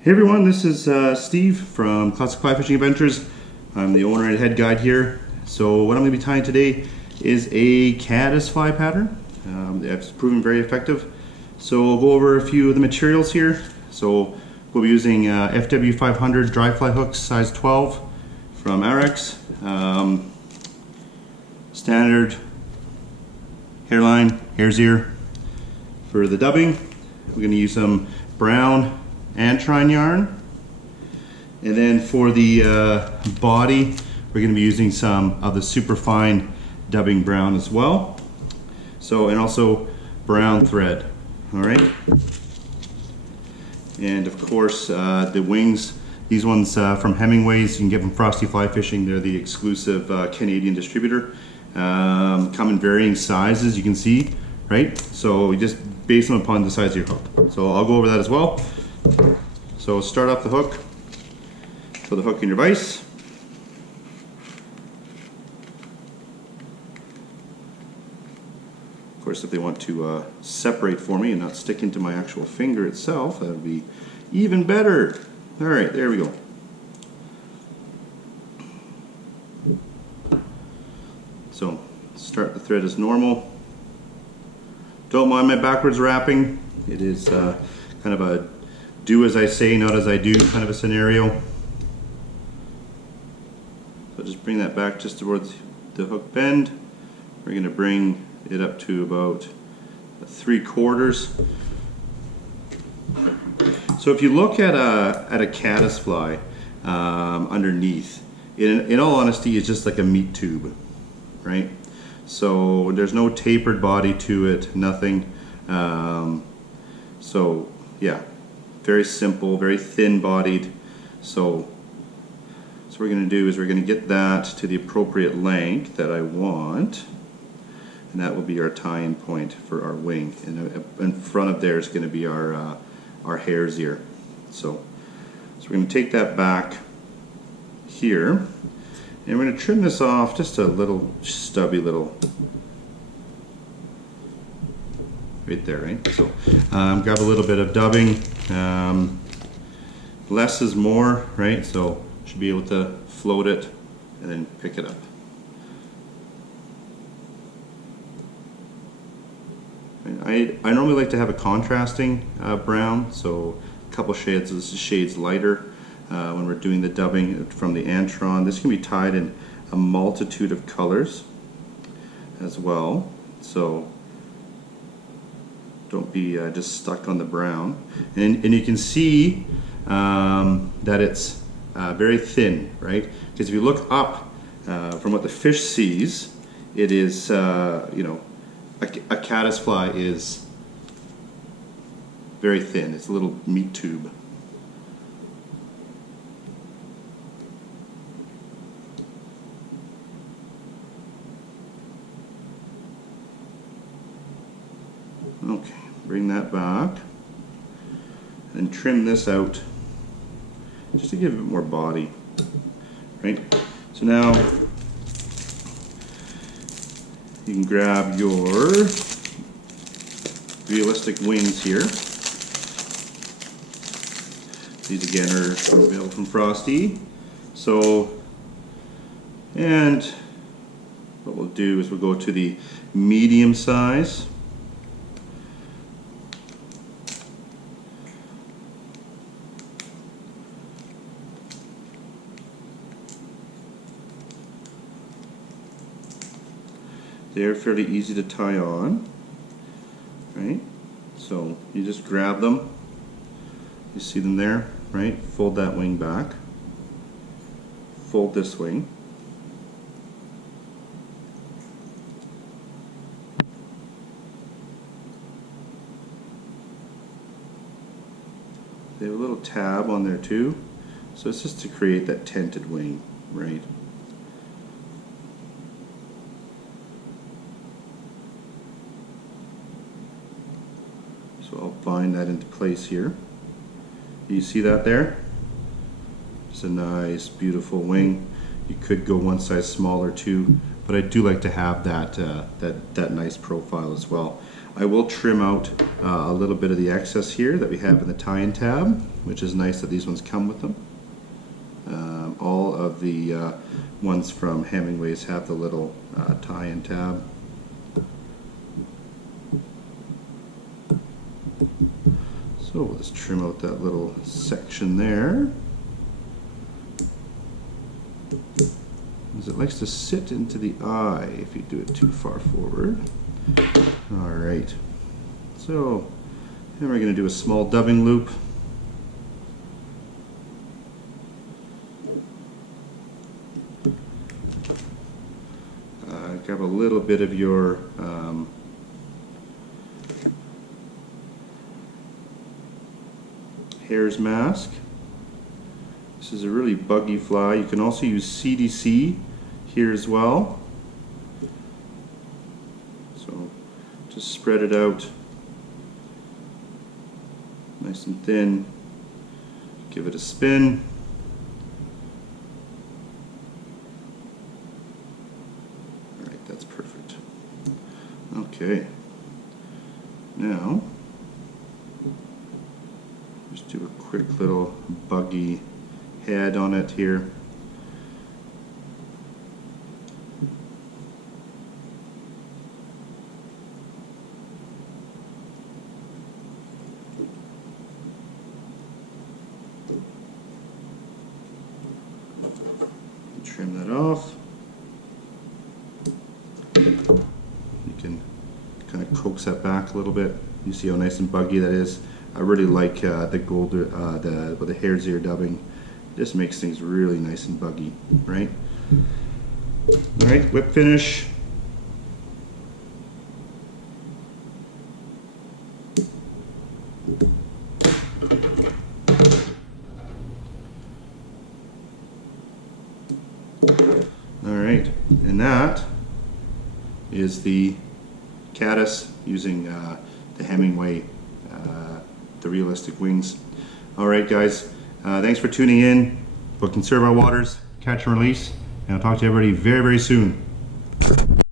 Hey everyone, this is Steve from Classic Fly Fishing Adventures. I'm the owner and head guide here. So what I'm going to be tying today is a caddis fly pattern. It's proven very effective. So we'll go over a few of the materials here. So we'll be using FW 500 dry fly hooks, size 12 from Ahrex. Standard Hareline, hare's ear. For the dubbing, we're going to use some Brown Antron yarn, and then for the body we're going to be using some of the superfine dubbing brown as well. So, and also brown thread. All right, and of course the wings, these ones from Hemingway's, you can get them Frosty Fly Fishing. They're the exclusive Canadian distributor. Come in varying sizes, you can see, right? So you just base them upon the size of your hook. So I'll go over that as well. So start off the hook, put the hook in your vise. Of course, if they want to separate for me and not stick into my actual finger itself, that would be even better. All right, there we go. So start the thread as normal. Don't mind my backwards wrapping. It is kind of a do as I say, not as I do kind of a scenario. So just bring that back just towards the hook bend. We're going to bring it up to about 3/4. So if you look at a caddis fly underneath, in all honesty, it's just like a meat tube, right? So there's no tapered body to it, nothing. So yeah, very simple, very thin bodied. So what we're going to do is we're going to get that to the appropriate length that I want, and that will be our tie-in point for our wing. And in front of there is going to be our hare's ear. So we're going to take that back here, and we're going to trim this off just a little stubby little. Right there, right? So grab a little bit of dubbing. Less is more, right? So should be able to float it and then pick it up. I normally like to have a contrasting brown, so a couple shades lighter when we're doing the dubbing from the Antron. This can be tied in a multitude of colors as well. So don't be just stuck on the brown. And you can see that it's very thin, right? Because if you look up from what the fish sees, it is, you know, a caddis fly is very thin. It's a little meat tube. Okay, bring that back and trim this out just to give it more body, right? So now you can grab your realistic wings here. These again are available from Frosty. So, and what we'll do is we'll go to the medium size. They're fairly easy to tie on, right? So you just grab them, you see them there, right? Fold that wing back, fold this wing, they have a little tab on there too, so it's just to create that tented wing, right? So I'll bind that into place here. You see that there? It's a nice, beautiful wing. You could go one size smaller too, but I do like to have that that nice profile as well. I will trim out a little bit of the excess here that we have in the tie-in tab, which is nice that these ones come with them. All of the ones from Hemingway's have the little tie-in tab. So let's trim out that little section there, because it likes to sit into the eye if you do it too far forward. Alright, so then we're going to do a small dubbing loop. Grab a little bit of your Hares mask. This is a really buggy fly. You can also use CDC here as well. So just spread it out nice and thin. Give it a spin. Alright, that's perfect. Okay. Now just do a quick little buggy head on it here. Trim that off. You can kind of coax that back a little bit. You see how nice and buggy that is. I really like the gold, the Hares ear dubbing. This makes things really nice and buggy, right? All right, whip finish. All right, and that is the Caddis using the Hemingway, the realistic wings. All right, guys, thanks for tuning in. We'll conserve our waters, catch and release, and I'll talk to everybody very, very soon.